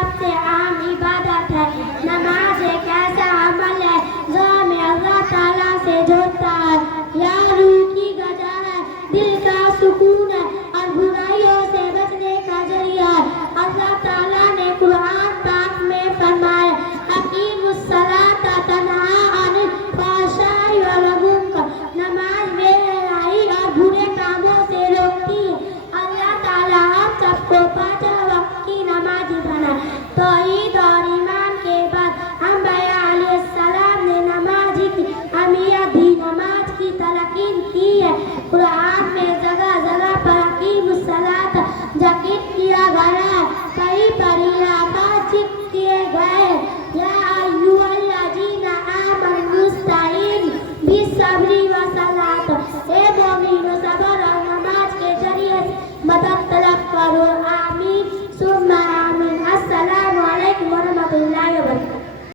सबसे आम इबादत है। नमाज एक ऐसा अमल है जो हमें अल्लाह ताला से जोड़ता है। यह रूह की गजा है, दिल का सुकून है और बुराइयों से बचने का जरिया है। अल्लाह ताला ने कुरान पाक में फरमाया, अकीमुस्सलाता तन्हा अनिल फ़हशाई वल मुनकर। नमाज बेहयाई और बुरे कामों से रोकती है। अल्लाह ताला हम सबको 5 वक्त की नमाज़ी बनाए। तो